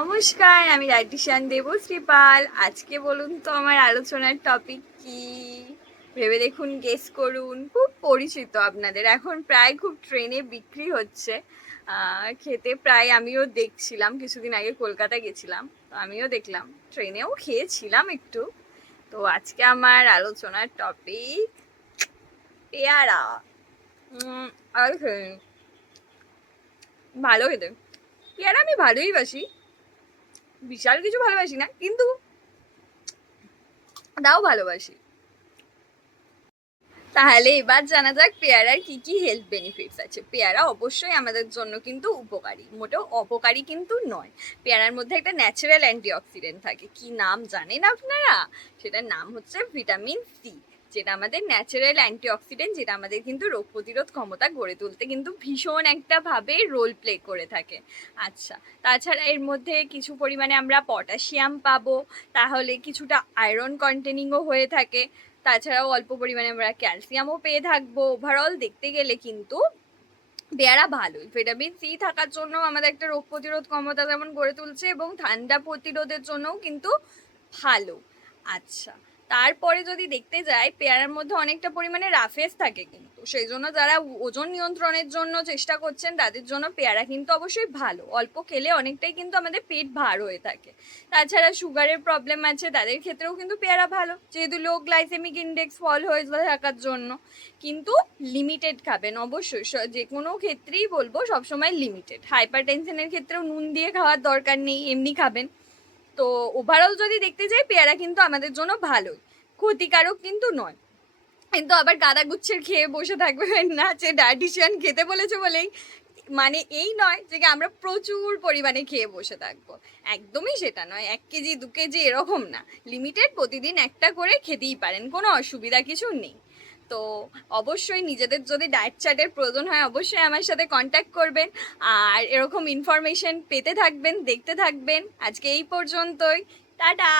নমস্কার, আমি ডায়েটিশিয়ান দেবশ্রী পাল। আজকে বলুন তো আমার আলোচনার টপিক কি? ভেবে দেখুন, গেস করুন। খুব পরিচিত আপনাদের, এখন প্রায় খুব ট্রেনে বিক্রি হচ্ছে। খেতে প্রায় আমিও দেখছিলাম, কিছুদিন আগে কলকাতা গেছিলাম, তো আমিও দেখলাম, ট্রেনেও খেয়েছিলাম একটু। তো আজকে আমার আলোচনার টপিক পেয়ারা। আর ভালো খেতে পেয়ারা আমি ভালোই বাসি, বিশাল কিছু ভালোবাসি না, কিন্তু তাও ভালোবাসি। তাহলে এবার জানা যাক পেয়ারার কি কি হেলথ বেনিফিটস আছে। পেয়ারা অবশ্যই আমাদের জন্য কিন্তু উপকারী, মোটেও অপকারী কিন্তু নয়। পেয়ারার মধ্যে একটা ন্যাচারাল অ্যান্টিঅক্সিডেন্ট থাকে, কি নাম জানেন আপনারা? সেটার নাম হচ্ছে ভিটামিন সি, যেটা আমাদের ন্যাচারাল অ্যান্টিঅক্সিডেন্ট, যেটা আমাদের কিন্তু রোগ প্রতিরোধ ক্ষমতা গড়ে তুলতে কিন্তু ভীষণ একটা ভাবে রোল প্লে করে থাকে। আচ্ছা, তাছাড়া এর মধ্যে কিছু পরিমাণে আমরা পটাশিয়াম পাবো, তাহলে কিছুটা আয়রন কন্টেনিংও হয়ে থাকে। তাছাড়াও অল্প পরিমাণে আমরা ক্যালসিয়ামও পেয়ে থাকবো। ওভারঅল দেখতে গেলে কিন্তু পেয়ারা ভালোই। ভিটামিন সি থাকার জন্য আমাদের একটা রোগ প্রতিরোধ ক্ষমতা যেমন গড়ে তুলছে, এবং ঠান্ডা প্রতিরোধের জন্যও কিন্তু ভালো। আচ্ছা, তারপরে যদি দেখতে যাই, পেয়ারার মধ্যে অনেকটা পরিমাণে রাফেজ থাকে, কিন্তু সেই জন্য যারা ওজন নিয়ন্ত্রণের জন্য চেষ্টা করছেন তাদের জন্য পেয়ারা কিন্তু অবশ্যই ভালো। অল্প খেলে অনেকটাই কিন্তু আমাদের পেট ভার হয়ে থাকে। তাছাড়া সুগারের প্রবলেম আছে তাদের ক্ষেত্রেও কিন্তু পেয়ারা ভালো, যেহেতু লো গ্লাইসেমিক ইন্ডেক্স ফল হয়ে থাকার জন্য। কিন্তু লিমিটেড খাবেন অবশ্যই, যে কোনো ক্ষেত্রেই বলবো সবসময় লিমিটেড। হাইপার টেনশনের ক্ষেত্রেও নুন দিয়ে খাওয়ার দরকার নেই, এমনি খাবেন। তো ওভারঅল যদি দেখতে যাই, পেয়ারা কিন্তু আমাদের জন্য ভালোই, ক্ষতিকারক কিন্তু নয়। কিন্তু আবার গাদা গুচ্ছের খেয়ে বসে থাকবেন না যে ডায়েটিশিয়ান খেতে বলেছে বলেই মানে এই নয় যে আমরা প্রচুর পরিমাণে খেয়ে বসে থাকবো। একদমই সেটা নয়, 1 কেজি 2 কেজি এরকম না, লিমিটেড প্রতিদিন একটা করে খেতেই পারেন, কোনো অসুবিধা কিছু নেই। তো অবশ্যই নিজেদের যদি ডায়েট চার্টের প্রয়োজন হয় অবশ্যই আমার সাথে কন্ট্যাক্ট করবেন, আর এরকম ইনফরমেশন পেতে থাকবেন, দেখতে থাকবেন। আজকে এই পর্যন্তই, টাটা।